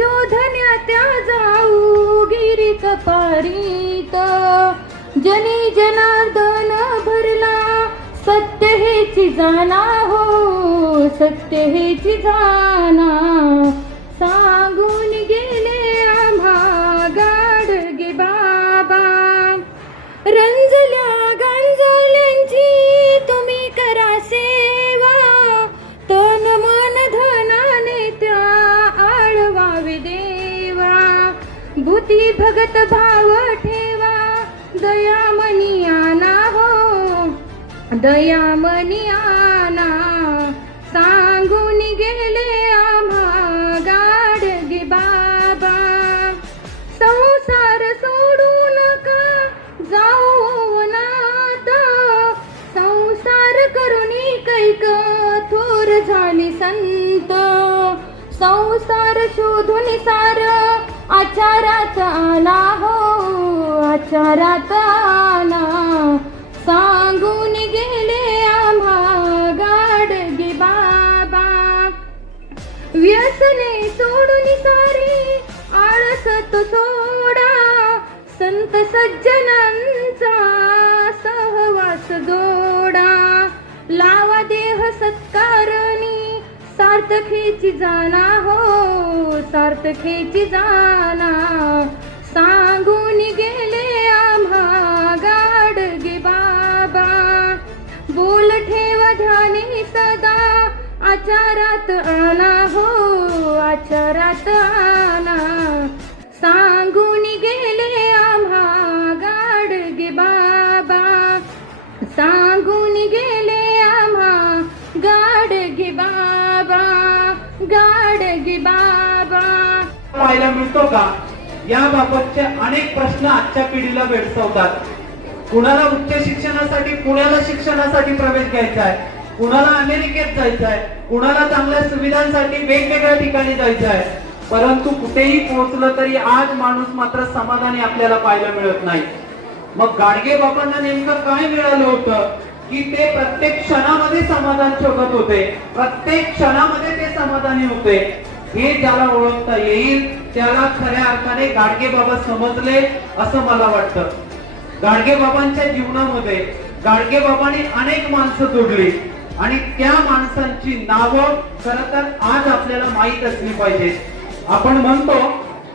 शोधण्या त्या जाऊ गिरी कपारीत, जनी जनार्दन भरला सत्य हेची जाणा हो, सत्य हेची जाणा. सांगून गेले आम्हा गाडगे बाबा, रंजल्या गांजल्यांची तुम्ही करा सेवा, तन मन धनाने त्या आळवावे देवा. भूती भगत भाव ठेवा, दयामणी आना हो, दयामणी आना. सांगून गेले आम्हा गाडगे बाबा, संसार सोडू नका जाऊ नात, संसार करुणी कैक थोर झाली संत. संसार शोधून सार आचारात आला हो, आचारात आला. सांगून गेले आम्हा गाडगे बाबा, व्यसने सोडून सारी आळस तो सोडा, संत सज्जनांचा सहवास जोडा. लावा देह सत्कारणी सार्थकेची जाणा हो, सार्थकेची जाणा. सांगून गेले आम्हा गाडगे बाबा, बोल ठेवा ध्यानी सदा आचारात आना हो, आचारात आना. सांगून गेले आम्हा गाडगे बाबा, सांगून गेले आम्हा गाडगे बाबा, गाडगे बाबा. पाहायला मिळतो का? याबाबतचे अनेक प्रश्न आजच्या पिढीला भेडसावतात. कुणाला उच्च शिक्षणासाठी पुण्याला शिक्षणासाठी प्रवेश घ्यायचा आहे, कुणाला अमेरिकेत जायचं आहे, कुणाला चांगल्या सुविधांसाठी वेगवेगळ्या ठिकाणी जायचं आहे. परंतु कुठेही पोहोचलं तरी आज माणूस मात्र समाधानी आपल्याला पाहायला मिळत नाही. मग गाडगे बाबांना नेमकं काय मिळालं होतं की ते प्रत्येक क्षणामध्ये समाधान शोधत होते, प्रत्येक क्षणामध्ये ते समाधानी होते. हे ज्याला ओळखता येईल त्याला खऱ्या अर्थाने गाडगे बाबा समजले असं मला वाटतं. गाडगे बाबांच्या जीवनामध्ये गाडगे बाबांनी अनेक माणसं जोडली आणि त्या माणसांची नावं खरं तर आज आपल्याला माहित असली पाहिजेत. आपण म्हणतो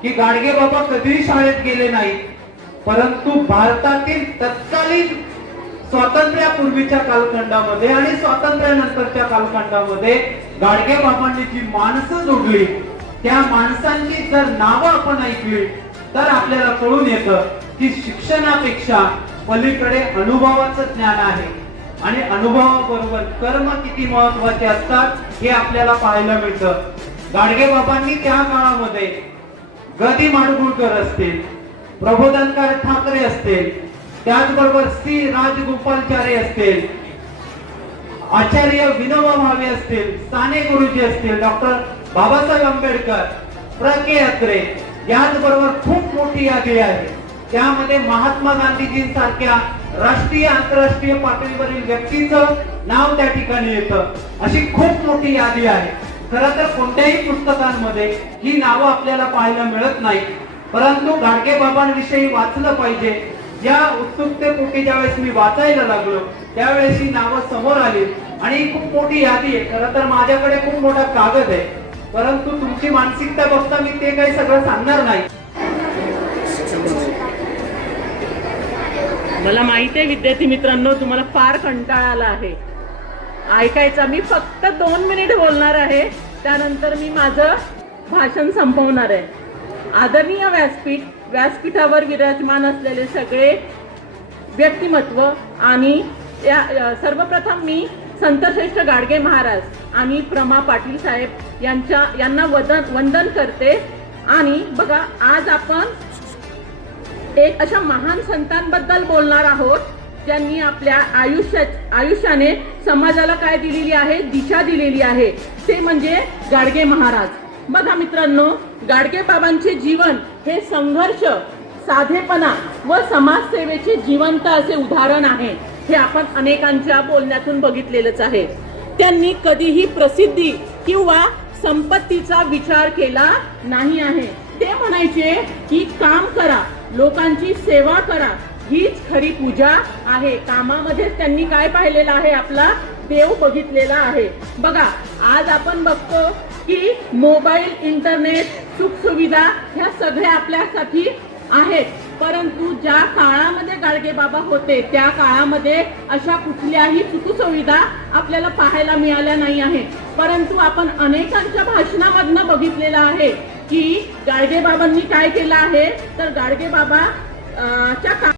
की गाडगे बाबा कधीही शाळेत गेले नाहीत, परंतु भारतातील तत्कालीन स्वातंत्र्यापूर्वीच्या कालखंडामध्ये आणि स्वातंत्र्यानंतरच्या कालखंडामध्ये गाडगे बाबांनी जी माणसं जोडली त्या माणसांची जर नावं आपण ऐकली तर आपल्याला कळून येतं की शिक्षणापेक्षा पलीकडे अनुभवाचं ज्ञान आहे आणि अनुभवाबरोबर कर्म किती महत्वाचे असतात हे आपल्याला पाहायला मिळतं. गाडगे बाबांनी त्या काळामध्ये गदी माडगुळकर असतील, प्रबोधनकार ठाकरे असतील, त्याचबरोबर सी राजगोपालचारी असतील, आचार्य विनोबा भावे असतील, साने गुरुजी असतील, डॉक्टर बाबासाहेब आंबेडकर, प्र के अत्रे, याचबरोबर खूप मोठी यादी आहे. त्यामध्ये महात्मा गांधीजींसारख्या राष्ट्रीय आंतरराष्ट्रीय पातळीवरील व्यक्तीचं नाव त्या ठिकाणी येतं. अशी खूप मोठी यादी आहे. खरं तर कोणत्याही पुस्तकांमध्ये ही नावं आपल्याला पाहायला मिळत नाही, परंतु गाडगे बाबांविषयी वाचलं पाहिजे. ज्या उत्सुकतेपोटी ज्यावेळेस मी वाचायला लागलो त्यावेळेस ही नावं समोर आली आणि खूप मोठी यादी आहे. खरं तर माझ्याकडे खूप मोठा कागद आहे, परंतु तुमची मानसिकता बघता मी ते काही सगळं सांगणार नाही. मला माहिती आहे विद्यार्थी मित्रांनो, तुम्हाला फार कंटाळा आला आहे ऐकायचा. मी फक्त 2 मिनिट बोलणार आहे, त्यानंतर मी माझं भाषण संपवणार आहे. आदरणीय व्यासपीठावर विराजमान असलेले सगळे व्यक्तिमत्व आणि सर्वप्रथम मी संतश्रेष्ठ गाडगे महाराज आणि प्रमा पाटील साहेब यांना वंदन करते. आणि बघा, आज आपण एक अशा महान संतांबद्दल बोलणार आहोत ज्यांनी आपल्या आयुष्याने समाजाला काय दिलेली आहे, दिशा दिलेली आहे, ते म्हणजे गाडगे महाराज. बघा मित्रांनो, गाडगे बाबांचे जीवन हे संघर्ष, साधेपणा व समाजसेवेचे जिवंत असे उदाहरण आहे. हे आपण अनेकांच्या बोलण्यातून बघितलेलंच आहे. त्यांनी कधीही प्रसिद्धी किंवा संपत्तीचा विचार केला नाही आहे. ते म्हणायचे की काम करा, लोकांची सेवा करा, हीच खरी पूजा आहे. कामामध्येच त्यांनी काय पाहिलेलं आहे? आपला देव बघितलेला आहे. बघा, आज आपण बघतो की मोबाईल, इंटरनेट, सुखसुविधा ह्या सगळ्या आपल्यासाठी आहेत, परंतु ज्या काळामध्ये गाडगे बाबा होते त्या काळामध्ये अशा कुठल्याही सुखसुविधा आपल्याला पाहायला मिळाल्या नाही आहे. परंतु आपण अनेकांच्या भाषणामधनं बघितलेलं आहे की गाडगे बाबांनी काय केलं आहे, तर गाडगे बाबा च्या